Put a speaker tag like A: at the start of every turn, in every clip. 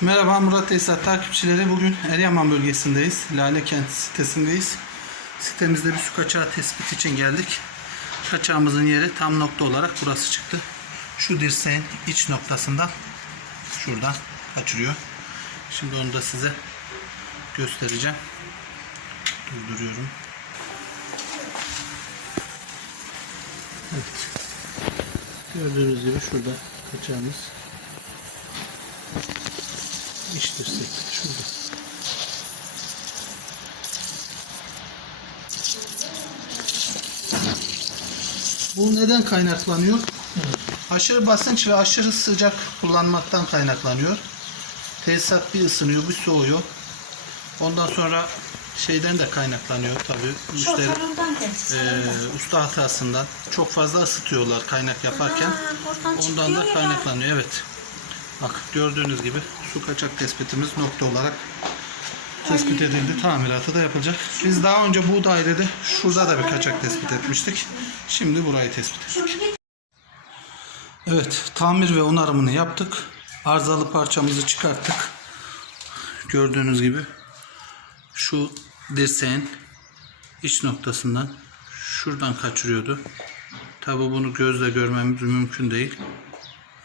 A: Merhaba Murat Tesisat takipçileri. Bugün Eryaman bölgesindeyiz. Lale Kent sitesindeyiz. Sitemizde bir su kaçağı tespit için geldik. Kaçağımızın yeri tam nokta olarak burası çıktı. Şu dirseğin iç noktasından şuradan kaçırıyor. Şimdi onu da size göstereceğim. Durduruyorum. Evet. Gördüğünüz gibi şurada kaçağımız İç dirsek şurada. Bu neden kaynaklanıyor? Aşırı basınç ve aşırı sıcak kullanmaktan kaynaklanıyor. Tesisat bir ısınıyor, bir soğuyor. Ondan sonra şeyden de kaynaklanıyor tabii. Müşteri eee, usta hatasından çok fazla ısıtıyorlar kaynak yaparken.
B: Ha,
A: Ondan da
B: ya.
A: kaynaklanıyor. Evet. Bak gördüğünüz gibi su kaçak tespitimiz nokta olarak tespit edildi. Tamiratı da yapılacak. Biz daha önce bu dairede şurada da bir kaçak tespit etmiştik. Şimdi burayı tespit ettik. Evet, tamir ve onarımını yaptık. Arızalı parçamızı çıkarttık. Gördüğünüz gibi şu dirseğin iç noktasından şuradan kaçırıyordu. Tabi bunu gözle görmemiz mümkün değil.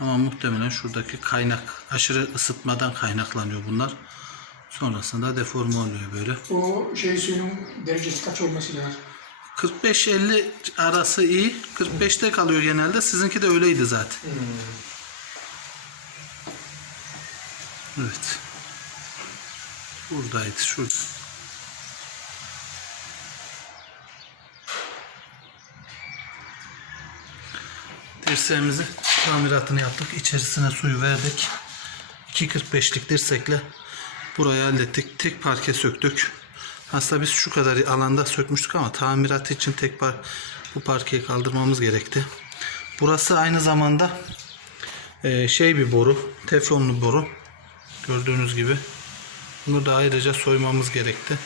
A: Ama muhtemelen şuradaki kaynak aşırı ısıtmadan kaynaklanıyor bunlar. Sonrasında deforme oluyor böyle.
C: O şey suyun derecesi kaç olması lazım?
A: 45-50 arası iyi. 45'te kalıyor genelde. Sizinki de öyleydi zaten. Evet. Buradaydı. Şurada. Dirseğimizi tamiratını yaptık. İçerisine suyu verdik. 2.45'lik dirsekle burayı hallettik. Tek parke söktük. Aslında biz şu kadar alanda sökmüştük ama tamirat için tek par bu parkeyi kaldırmamız gerekti. Burası aynı zamanda e, şey bir boru, teflonlu boru. Gördüğünüz gibi. Bunu da ayrıca soymamız gerekti.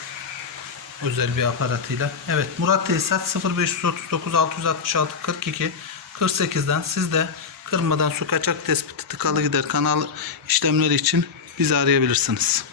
A: Özel bir aparatıyla. Evet Murat Tesisat 0539 666 42 48'den siz de kırmadan su kaçak tespiti tıkalı gider kanal işlemleri için bizi arayabilirsiniz.